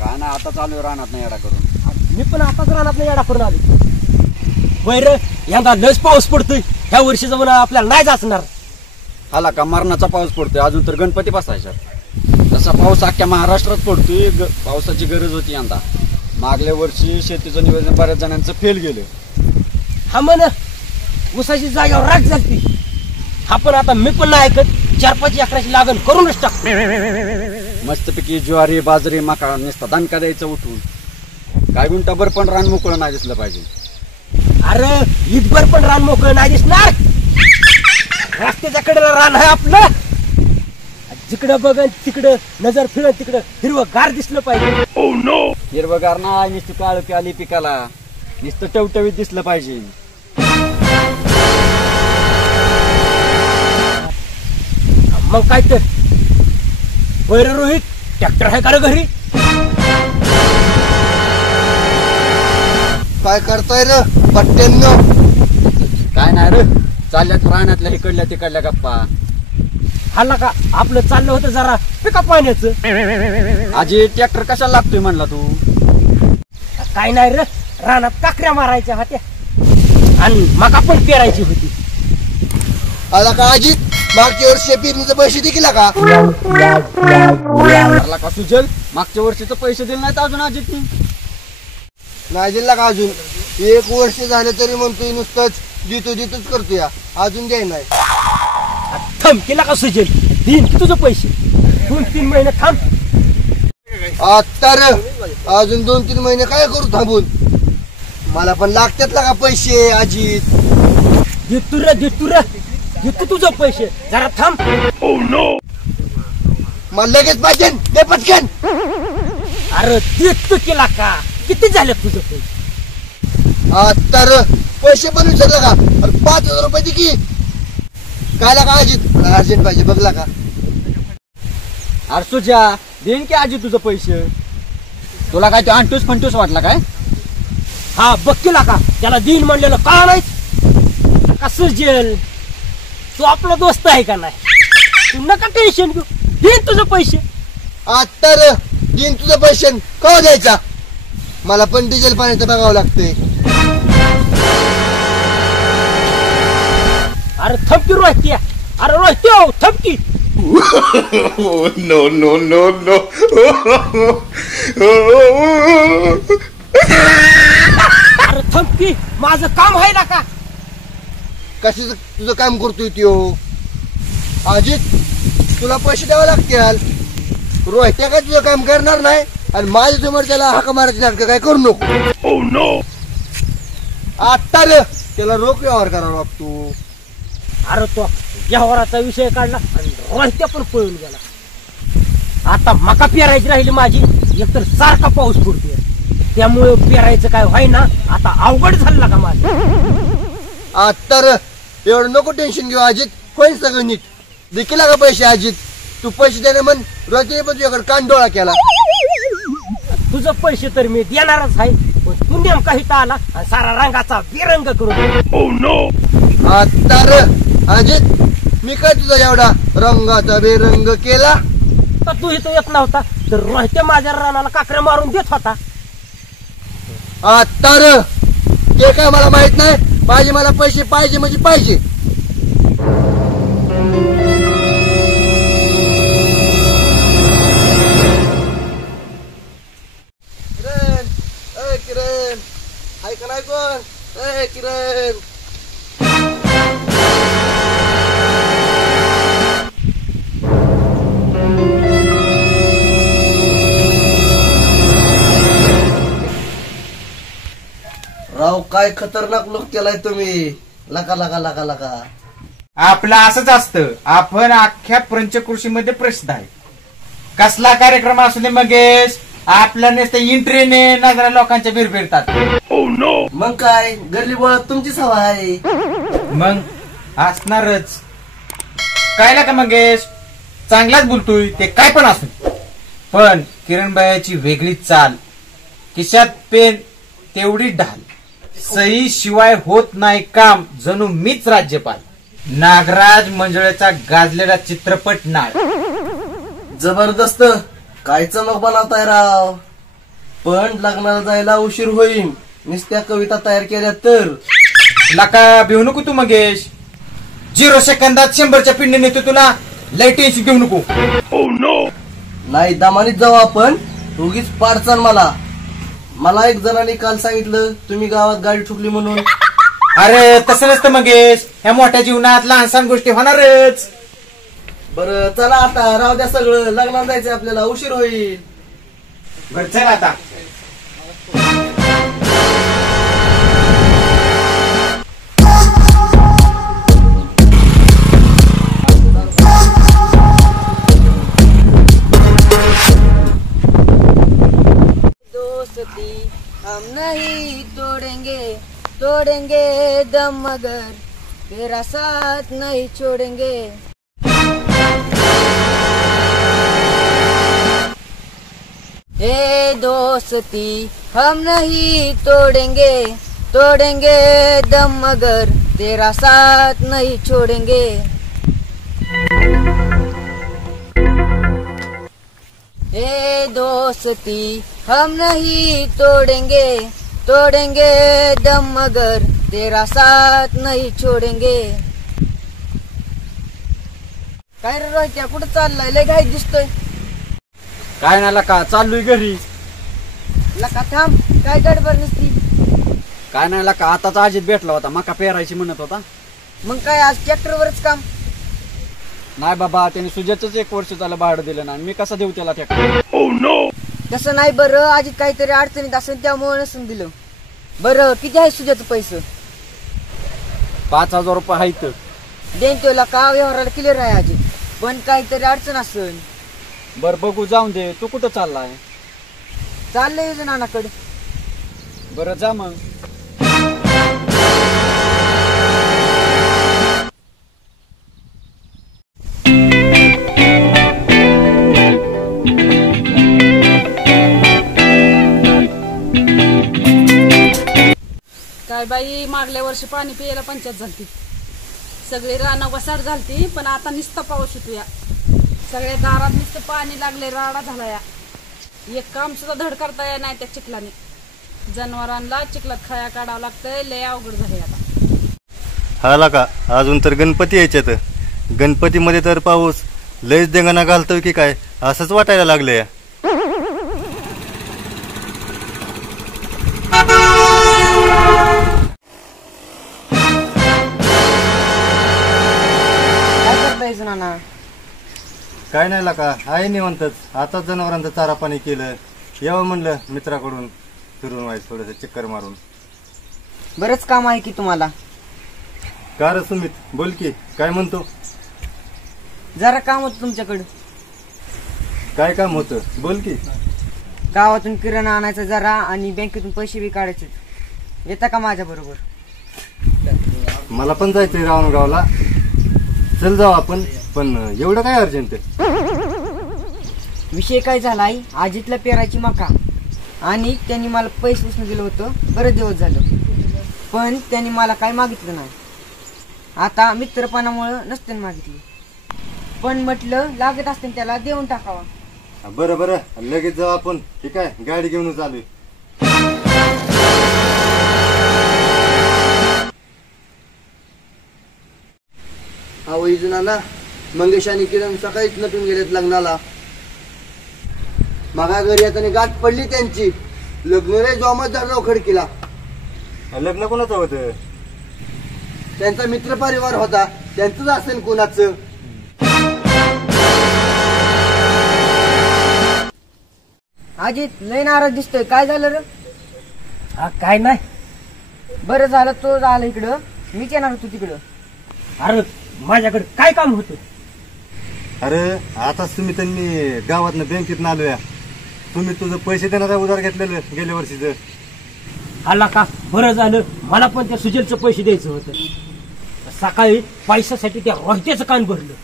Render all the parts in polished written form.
काय ना आता चालू राहणार नाही येडा करून. मी पण आताच राहणार नाही येडा करून आलो. वैर यंदा लस पाऊस पडतोय, ह्या वर्षी जाऊन आपल्याला नाही जाचणार. हाला का मरणाचा पाऊस पडतोय, अजून तर गणपती बसायचा. तसा पाऊस अख्ख्या महाराष्ट्रात पडतोय. पावसाची गरज होती यंदा. मागल्या वर्षी शेतीचं नियोजन बऱ्याच जणांचं फेल गेलं. हा म्हण ऊसाची जागेवर राख झाली. हा पण आता मी पण नाही ऐकत, 4-5 एकराची लागण करूनच टाक. मस्तपैकी ज्वारी बाजरी मका नुसता दणका द्यायचं उठून. काय गुंटाभर पण रान मोकळं नाही दिसलं पाहिजे. अरे इथभर पण रान मोकळं नाही दिसणार. रस्त्याच्या कडेला रान आहे आपलं. जिकडं बघन तिकडं नजर फिरन तिकडं हिरवं गार दिसलं पाहिजे. हिरवगार नाही, नुसती काळपी आली पिकाला. नुसतं टवटवीत दिसलं पाहिजे. मग काय तर वैर रोहित ट्रॅक्टर आहे का रे घरी? काय करताय रे पट्ट्यांनो? काय नाही रे, चालल्यात रानातल्या इकडल्या तिकडल्या गप्पा. हल्ला का आपलं चाललं होतं जरा पिका पाण्याचं. आजी ट्रॅक्टर कशाला लागतोय म्हणला तू? काय नाही रे, रानात काकऱ्या मारायच्या होत्या आणि मका पण पेरायची होती. आला का अजित? मागच्या वर्षी पेरणीचे पैसे देखील का? का सुजल मागच्या वर्षीचे पैसे दिले नाहीत अजून अजित नाही दिला का अजून? 1 वर्ष झालं तरी म्हणतोय नुसतंच देतोच करतोय. अजून द्याय नाही. थांब केला का सुजेल, दिन तुझं पैसे. 2-3 महिने थांब. आता रे अजून 2-3 महिने काय करू थांबून? मला पण लागतात का पैसे अजित? देतो तुझं पैसे, जरा थांब. मला लगेच पाहिजे दे पटकन. अरे देतो केला का? किती झाले तुझं पैसे? आता रे पैसे पण विचारला का? अरे 5,000 रुपये दे की. काय लागा अजित? अर्जंट पाहिजे बघला का? अरे सुजा देईन की आजी तुझं पैसे. तुला काय तो अंटूस फंटूस वाटला काय? हा बघ केला का, त्याला दिन म्हणलेलं का नाही का? सुजेल तू आपला दोस्त आहे का नाही? तू नका टेन्शन घेऊ, देईन तुझं पैसे. आता रे दिन तुझं पैसे का द्यायचा? मला पण डिझेल पाण्याचं बघावं लागतंय. अरे थमकी रोहित्या, अरे रोहित्या थमकी. No, no, no, no. अरे थमकी, माझं काम आहे ना का? कशाचं तुझं काम करतोय त्यो? अजित तुला पैसे द्यावे लागतील. रोहित्या काय तुझं काम करणार नाही आणि माझ्या समोर त्याला हाका मारायची नाटकं काय करू नको. आता रे त्याला रोख व्यवहार करावा लागतो. अरे तो व्यवहाराचा विषय काढला आणि रोहित्या पण पळून गेला. आता मका पेरायची राहिली माझी. एकतर सारखा पाऊस पडतोय, त्यामुळे पेरायचं काय व्हाय ना. आता अवघड झालं का माझं. आता रे एवढं नको टेन्शन घेऊ अजित. कोण सगळं नीट देखील का पैसे अजित? तू पैसे देणे म्हण. रोहितने पण तुझ्याकडे कानडोळा केला. तुझं पैसे तर मी देणारच आहे, पण तू नेमका इथं आला आणि सारा रंगाचा बेरंग करून. आता रे अजित मी काय तुझा एवढा रंगाचा बेरंग केला? तर तू इथं येत नव्हता तर रोहित्या माझ्या रानाला काकऱ्या मारून देत होता. आता रे ते काय मला माहित नाही. पाहिजे मला पैसे पाहिजे म्हणजे पाहिजे. किरण ए किरण हाय का नाही कोण? ए किरण राव काय खतरनाक लोक केलाय तुम्ही. लका लका लका लका. आपलं असंच असतं. आपण अख्ख्या पंचकृषीमध्ये प्रसिद्ध आहे. कसला कार्यक्रम असू दे मगेश, आपल्या नुसतं इंट्रीने नजरा लोकांच्या बिरबिरतात. मग काय गल्ली बोळात तुमचीच हवा आहे. मग असणारच. काय का मंगेश, चांगलाच बोलतोय ते काय पण असू, पण किरणबाईची वेगळी चाल, खिशात पेन तेवढी ढाल, सही शिवाय होत नाही काम, जणू मीच राज्यपाल. नागराज मंजुळेचा गाजलेला चित्रपट नाळ. जबरदस्त. काय चमक बनवताय राव. पण लग्नाला जायला उशीर होईल. नुसत्या कविता तयार केल्या तर. लका भिवू नको तू मंगेश. 0 सेकंदात 100च्या पिंडी नेतो तुला. लय टेन्शन घेऊ नको. नाही दामानीच जाऊ आपण. उगीच पाडचाल मला एक जणांनी काल सांगितलं तुम्ही गावात गाडी ठोकली म्हणून. अरे तसं नसतं मंगेश. ह्या मोठ्या जीवनात लहान सहान गोष्टी होणारच. बरं चला आता राहू द्या सगळं. लग्नाला जायचंय आपल्याला उशीर होईल. बर चल आता. दोस्ती हम नहीं तोड़ेंगे तोड़ेंगे दम मगर तेरा साथ नहीं छोड़ेंगे. ए दोस्ती हम नहीं तोड़ेंगे तोड़ेंगे दम मगर तेरा साथ नहीं छोड़ेंगे. ए दोस्ती हम नहीं तोड़ेंगे तोड़ेंगे दम मगर तेरा साथ नहीं छोड़ेंगे. काय रे रोहित्या कुठं चाललाय? लय घाई दिसतोय. काय नाही का चाललोय घरी. लका थांब, काय गडबड नसती. काय नाही का आताच आजीत भेटला होता. मका पेरायची म्हणत होता. मग काय आज ट्रॅक्टरवरच काम? नाही बाबा, त्याने सुजाचंच 1 वर्ष झालं भाडं दिलं ना. मी कसा देऊ त्याला ट्रॅक्टर? तसं नाही बरं, आजी काहीतरी अडचणीत असेल त्यामुळे नसून दिलं. बरं किती आहे सुजाचं पैसे? 5,000 रुपये आहेत. देईन तुला का व्यवहाराला क्लिअर आहे आजी. पण काहीतरी अडचण असेल. बर बघू, जाऊन दे. तू कुठं चाललाय? चाललंय नानाकडे. बरं जा मग. काय बाई, मागल्या वर्षी पाणी प्यायला पंचायत झालती. सगळी रानं वसाड झालती. पण आता नुसता पाऊस येतो या. सगळ्या दारात नुसतं पाणी लागले. राडा झाला या. एक काम सुद्धा धड करता येत नाही त्या चिखलाने. जनावरांना चिखलात खाया काढावं लागतंय. लय अवघड झाले आता. हाला का अजून तर गणपती यायच्यात. गणपतीमध्ये तर पाऊस लयच देंगणा घालतोय की काय असंच वाटायला लागलंय. काय करतायच नाना? काय नाही लाका, आहे निवंतच. आताच जनावरांचं चारा पाणी केलं. यावं म्हणलं मित्राकडून फिरून व्हायचं, थोडंसं चक्कर मारून. बरंच काम आहे की तुम्हाला. का रे सुमित, बोल की काय म्हणतो? जरा काम होतं तुमच्याकडं. काय काम होतं बोल की. गावातून किराणा आणायचा जरा आणि बँकेतून पैसे बी काढायचे. येता का माझ्या बरोबर? मला पण जायचंय रावणगावला. चल जाऊ आपण. पण एवढं काय अर्जंट आहे? विषय काय झालाय, आजीतला पेरायची मका आणि त्यांनी मला पैसे उचलून दिलं होतं. बरेच दिवस झालं. पण त्यांनी मला काय मागितलं नाही. आता मित्रपणामुळं नसते मागितली. पण म्हटलं लागत असते त्याला देऊन टाकावा. बरं बरं, लगेच जाऊ आपण. ठीक आहे, गाडी घेऊन चालू. अहो इजुनाना, मंगेश आणि किरण सकाळीच नटून गेलेत लग्नाला. मागा घरी आता गाठ पडली त्यांची. लग्न रे जोमदार राव खडकीला. लग्न कोणाचं होतं? त्यांचा मित्र परिवार होता. त्यांचंच असेल कोणाचं. अजित लय नाराज दिसतोय. काय झालं रे? हा काय नाही. बरं झालं तो झालं इकडं. मीच येणार होतो तिकडं. अरे माझ्याकडे काय काम होतं? अरे आता तुम्ही त्यांनी गावातनं बँकेत आलोया. तुम्ही तुझं पैसे देणार उधार घेतलेलं गेल्या वर्षीचं. आला का बरं झालं. मला पण त्या सुजलचं पैसे द्यायचं होतं. सकाळी पैशासाठी त्या रोहित्याचं कान भरलं.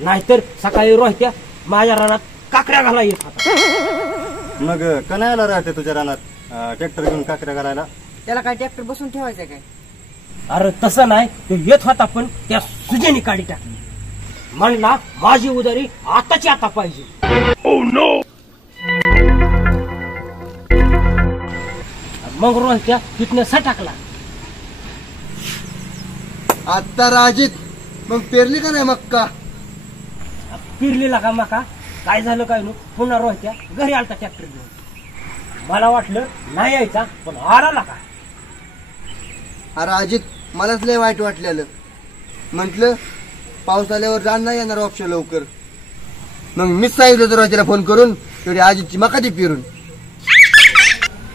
नाहीतर सकाळी रोहित्या माझ्या रानात काकड्या घाला येत होता. मग कनायला राहते तुझ्या रानात ट्रॅक्टर घेऊन काकऱ्या घालायला? त्याला काय ट्रॅक्टर बसून ठेवायचं काय? अरे तसं नाही, तो येत होता पण त्या सुजेने काढी टाकली. म्हणला माझी उधारी आताची आता पाहिजे. मग रोहित्या तिथनं सटाकला. आता राजीत मग पेरली का नाही मक्का? पिरलेला का मका? काय झालं काय नु पुन्हा रोहित्या घरी आलता ट्रॅक्टर घेऊन. मला वाटलं नाही यायचा पण आला का. अरे अजित मलाच लय वाईट वाटलेलं. म्हटलं पाऊस आल्यावर जाण नाही येणार ऑप्शन लवकर. मग मीच सांगितलं होतं रोहित्याला फोन करून तेवढी अजितची मका ती पेरून.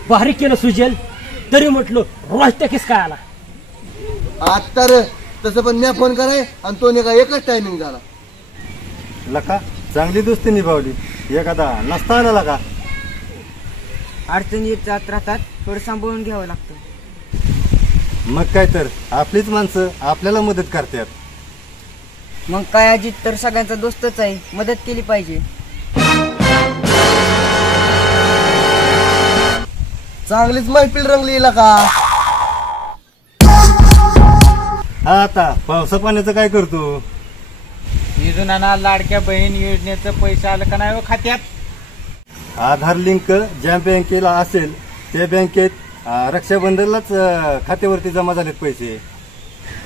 भारी केलं सुजेल. तरी म्हटलं रोहित्या किस काय आला. आता रे तसं पण मी फोन कराय आणि तो नाही का एकच टायमिंग झाला. लका चांगली दोस्ती निभावली. एखादा नसता आला लका. अडचणी येत जात राहतात, थोडं सांभाळून घ्यावं लागतं. मग काय तर आपलीच माणसं आपल्याला मदत करतात. मग काय अजित तर सगळ्यांचा दोस्तच आहे, मदत केली पाहिजे. चांगलीच मैफिल रंगली का. हा आता पावसा पाण्याचं काय करतो? निधुनाना लाडक्या बहीण योजनेचं पैसे आलं का नाही हो खात्यात? आधार लिंक ज्या बँकेला असेल त्या बँकेत रक्षाबंधनलाच खात्यावरती जमा झालेत पैसे.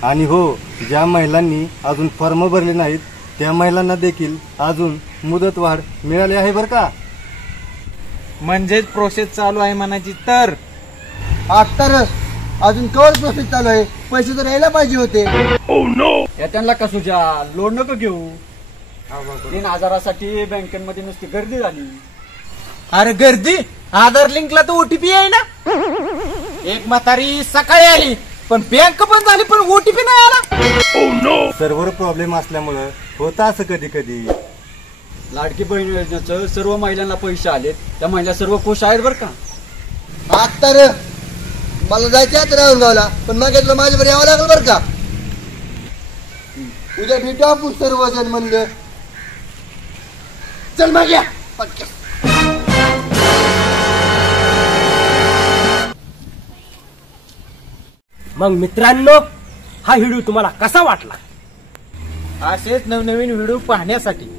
आणि हो, ज्या महिलांनी अजून फॉर्म भरले नाहीत त्या महिलांना देखील अजून मुदतवाढ मिळाली आहे बरं का. म्हणजेच प्रोसेस चालू आहे म्हणायची तर. आता रे अजून कवर प्रोसेस चालू आहे. पैसे तर यायला पाहिजे होते. या त्यांना कसूच्या लोन नको घेऊ. 3,000साठी बँकेमध्ये नुसती गर्दी झाली. अरे गर्दी आधार लिंकला तर ओटीपी आहे ना. एक म्हातारी सकाळी आली पण बँक पण झाली पण ओटीपी नाही आला. सर्व्हर प्रॉब्लेम असल्यामुळं होतं असं कधी कधी. लाडकी बहीण योजनेचं सर्व महिलांना पैसे आलेत. त्या महिला सर्व खुश आहेत बरं का. आता रे मला जायचं आता राहून गावला पण मग घेतलं माझ्यावर यावं लागलं बरं का. उद्या भेटू आपण सर्वजण म्हणलं. चल मग या पटकन. मग मित्रांनो, हा व्हिडिओ तुम्हाला कसा वाटला? असेच नवनवीन व्हिडिओ पाहण्यासाठी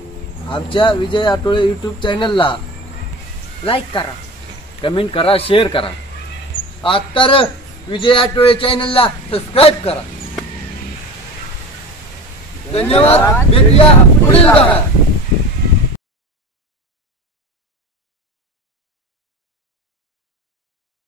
आमच्या विजय आठवळे युट्यूब चॅनलला लाईक करा. कमेंट करा, शेअर करा. आता रे विजय आठवळे चॅनलला सबस्क्राईब करा. धन्यवाद. भेटूया पुढील भागात.